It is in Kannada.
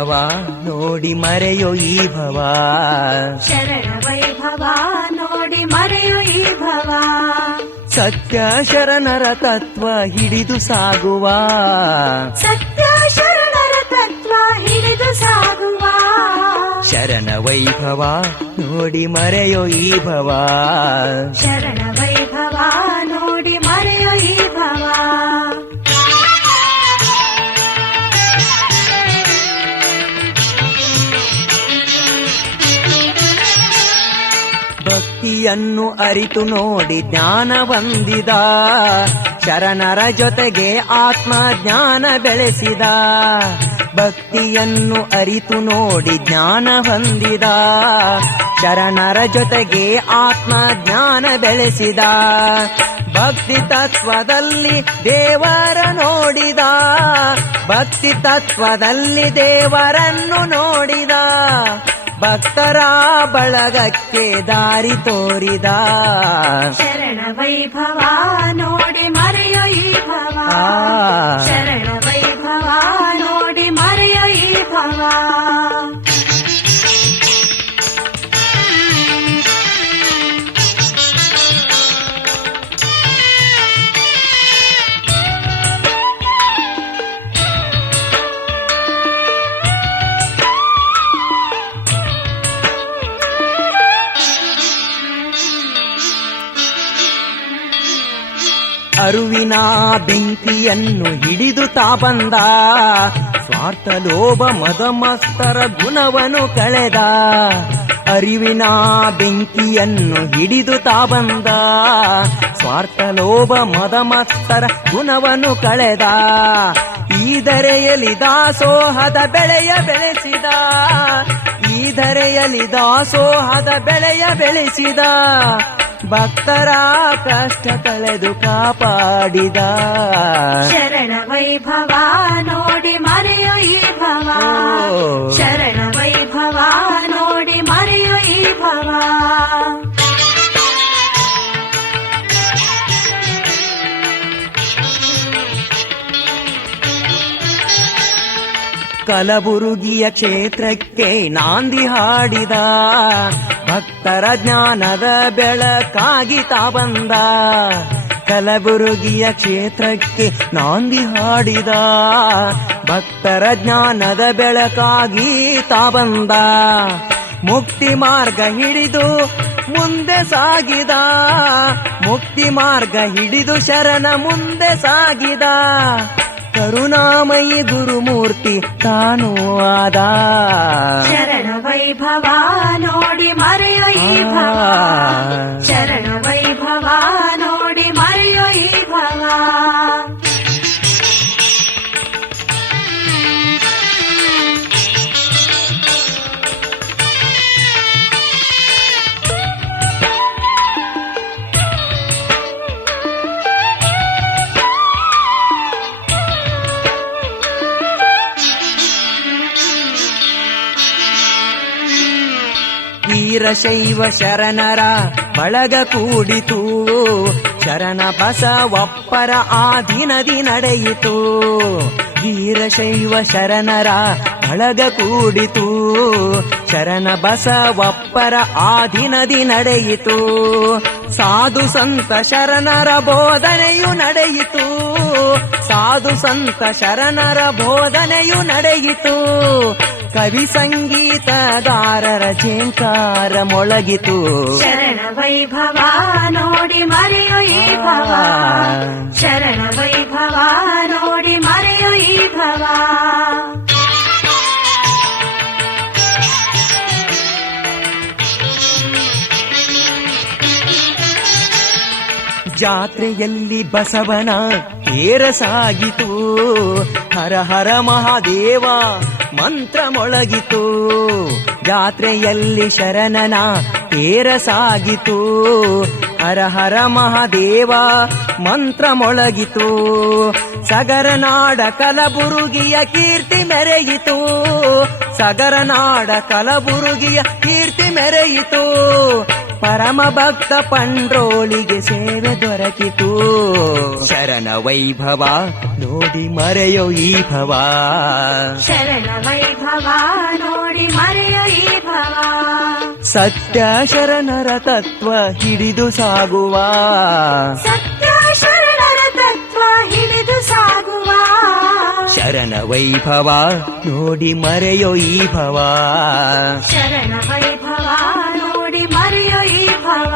ವೈಭವ ನೋಡಿ ಮರೆಯೋ ಈ ಭವ. ಶರಣ ವೈಭವ ನೋಡಿ ಮರೆಯೋ ಈ ಭವ. ಸತ್ಯ ಶರಣರ ತತ್ವ ಹಿಡಿದು ಸಾಗುವ. ಸತ್ಯ ಶರಣರ ತತ್ವ ಹಿಡಿದು ಸಾಗುವ. ಶರಣ ವೈಭವ ನೋಡಿ ಮರೆಯೋ ಈ ಭವ. ಶರಣ ವೈಭವ ನೋಡಿ ಮರೆಯೋ ಈ ಭವ. ಭಕ್ತಿಯನ್ನು ಅರಿತು ನೋಡಿ ಜ್ಞಾನ ಹೊಂದಿದ. ಶರಣರ ಜೊತೆಗೆ ಆತ್ಮ ಜ್ಞಾನ ಬೆಳೆಸಿದ. ಭಕ್ತಿಯನ್ನು ಅರಿತು ನೋಡಿ ಜ್ಞಾನ ಹೊಂದಿದ. ಶರಣರ ಜೊತೆಗೆ ಆತ್ಮ ಜ್ಞಾನ ಬೆಳೆಸಿದ. ಭಕ್ತಿ ತತ್ವದಲ್ಲಿ ದೇವರ ನೋಡಿದ. ಭಕ್ತಿ ತತ್ವದಲ್ಲಿ ದೇವರನ್ನು ನೋಡಿದ. ಭಕ್ತರ ಬಳಗಕ್ಕೆ ದಾರಿ ತೋರಿದ. ಶರಣ ವೈಭವ ನೋಡಿ ಮರೆಯೋ ಈ ಭವ. ಶರಣ ವೈಭವ ನೋಡಿ ಮರೆಯೋ ಈ ಭವ. ಅರುವಿನ ಬೆಂಕಿಯನ್ನು ಹಿಡಿದು ತಾ ಬಂದ. ಸ್ವಾರ್ಥ ಲೋಭ ಮದ ಮಸ್ತರ ಗುಣವನ್ನು ಕಳೆದ. ಅರಿವಿನ ಬೆಂಕಿಯನ್ನು ಹಿಡಿದು ತಾ ಬಂದ. ಸ್ವಾರ್ಥ ಲೋಭ ಮದ ಮಸ್ತರ ಗುಣವನ್ನು ಕಳೆದ. ಈ ಧರೆಯಲ್ಲಿ ದಾಸೋಹದ ಬೆಳೆಯ ಬೆಳೆಸಿದ. ಈ ಧರೆಯಲ್ಲಿ ದಾಸೋಹದ ಬೆಳೆಯ ಬೆಳೆಸಿದ. ಭಕ್ತರ ಕಷ್ಟ ಕಳೆದು ಕಾಪಾಡಿದ. ಶರಣ ವೈಭವ ನೋಡಿ ಮರೆಯೋ ಈ ಭವ. ಶರಣ ವೈಭವ ನೋಡಿ ಮರೆಯೋ ಈ ಭವ. ಕಲಬುರಗಿಯ ಕ್ಷೇತ್ರಕ್ಕೆ ನಾಂದಿ ಹಾಡಿದ. ಭಕ್ತರ ಜ್ಞಾನದ ಬೆಳಕಾಗಿ ತಾ ಬಂದ. ಕಲಬುರಗಿಯ ಕ್ಷೇತ್ರಕ್ಕೆ ನಾಂದಿ ಹಾಡಿದ. ಭಕ್ತರ ಜ್ಞಾನದ ಬೆಳಕಾಗಿ ತಾ ಬಂದ. ಮುಕ್ತಿ ಮಾರ್ಗ ಹಿಡಿದು ಮುಂದೆ ಸಾಗಿದ. ಮುಕ್ತಿ ಮಾರ್ಗ ಹಿಡಿದು ಶರಣ ಮುಂದೆ ಸಾಗಿದ. ಕರುಣಾಮಯಿ ಗುರುಮೂರ್ತಿ ತಾನೂ ಆದ. ಶರಣ ವೈಭವ ನೋಡಿ ಮರೆಯೋ ಈ ಭವ. ಶರಣ ವೈಭವ ನೋಡಿ ಮರೆಯೋ ಈ ಭವ. ವೀರಶೈವ ಶರಣರ ಬಳಗ ಕೂಡಿತು. ಶರಣ ಬಸವಪ್ಪರ ಆದಿನದಿ ನಡೆಯಿತು. ವೀರಶೈವ ಶರಣರ ಬಳಗ ಕೂಡಿತು. ಶರಣ ಬಸವಪ್ಪರ ಆದಿನದಿ ನಡೆಯಿತು. ಸಾಧು ಸಂತ ಶರಣರ ಬೋಧನೆಯು ನಡೆಯಿತು. ಸಾಧು ಸಂತ ಶರಣರ ಬೋಧನೆಯು ನಡೆಯಿತು. ಕವಿ ಸಂಗೀತಗಾರರ ಝೇಂಕಾರ ಮೊಳಗಿತು. ಶರಣ ವೈಭವ ನೋಡಿ ಮರೆಯೋ ಈ ಭವ. ಶರಣ ವೈಭವ ನೋಡಿ ಮರೆಯೋ ಈ ಭವ. ಜಾತ್ರೆಯಲ್ಲಿ ಬಸವನ ತೇರ ಸಾಗಿತು. ಹರ ಹರ ಮಹಾದೇವ ಮಂತ್ರ ಮೊಳಗಿತು. ಜಾತ್ರೆಯಲ್ಲಿ ಶರಣನ ತೇರ ಸಾಗಿತು. ಹರ ಹರ ಮಹಾದೇವ ಮಂತ್ರ ಮೊಳಗಿತು. ಸಗರನಾಡ ಕಲಬುರುಗಿಯ ಕೀರ್ತಿ ಮೆರೆಯಿತು. ಸಗರನಾಡ ಕಲಬುರುಗಿಯ ಕೀರ್ತಿ ಮೆರೆಯಿತು. ಪರಮ ಭಕ್ತ ಪಂಡ್ರೋಳಿಗೆ ಸೇವೆ ದೊರಕಿತು. ಶರಣ ವೈಭವ ನೋಡಿ ಮರೆಯೋ ಈ ಭವ. ಶರಣ ವೈಭವ ಸತ್ಯ ಶರಣರ ತತ್ವ ಹಿಡಿದು ಸಾಗುವ ಸತ್ಯ ಶರಣರ ತತ್ವ ಹಿಡಿದು ಸಾಗುವ ಶರಣ ವೈಭವ ನೋಡಿ ಮರೆಯೋ ಈ ಭವ ಶರಣ ವೈಭವ ನೋಡಿ ಮರೆಯೋ ಈ ಭವ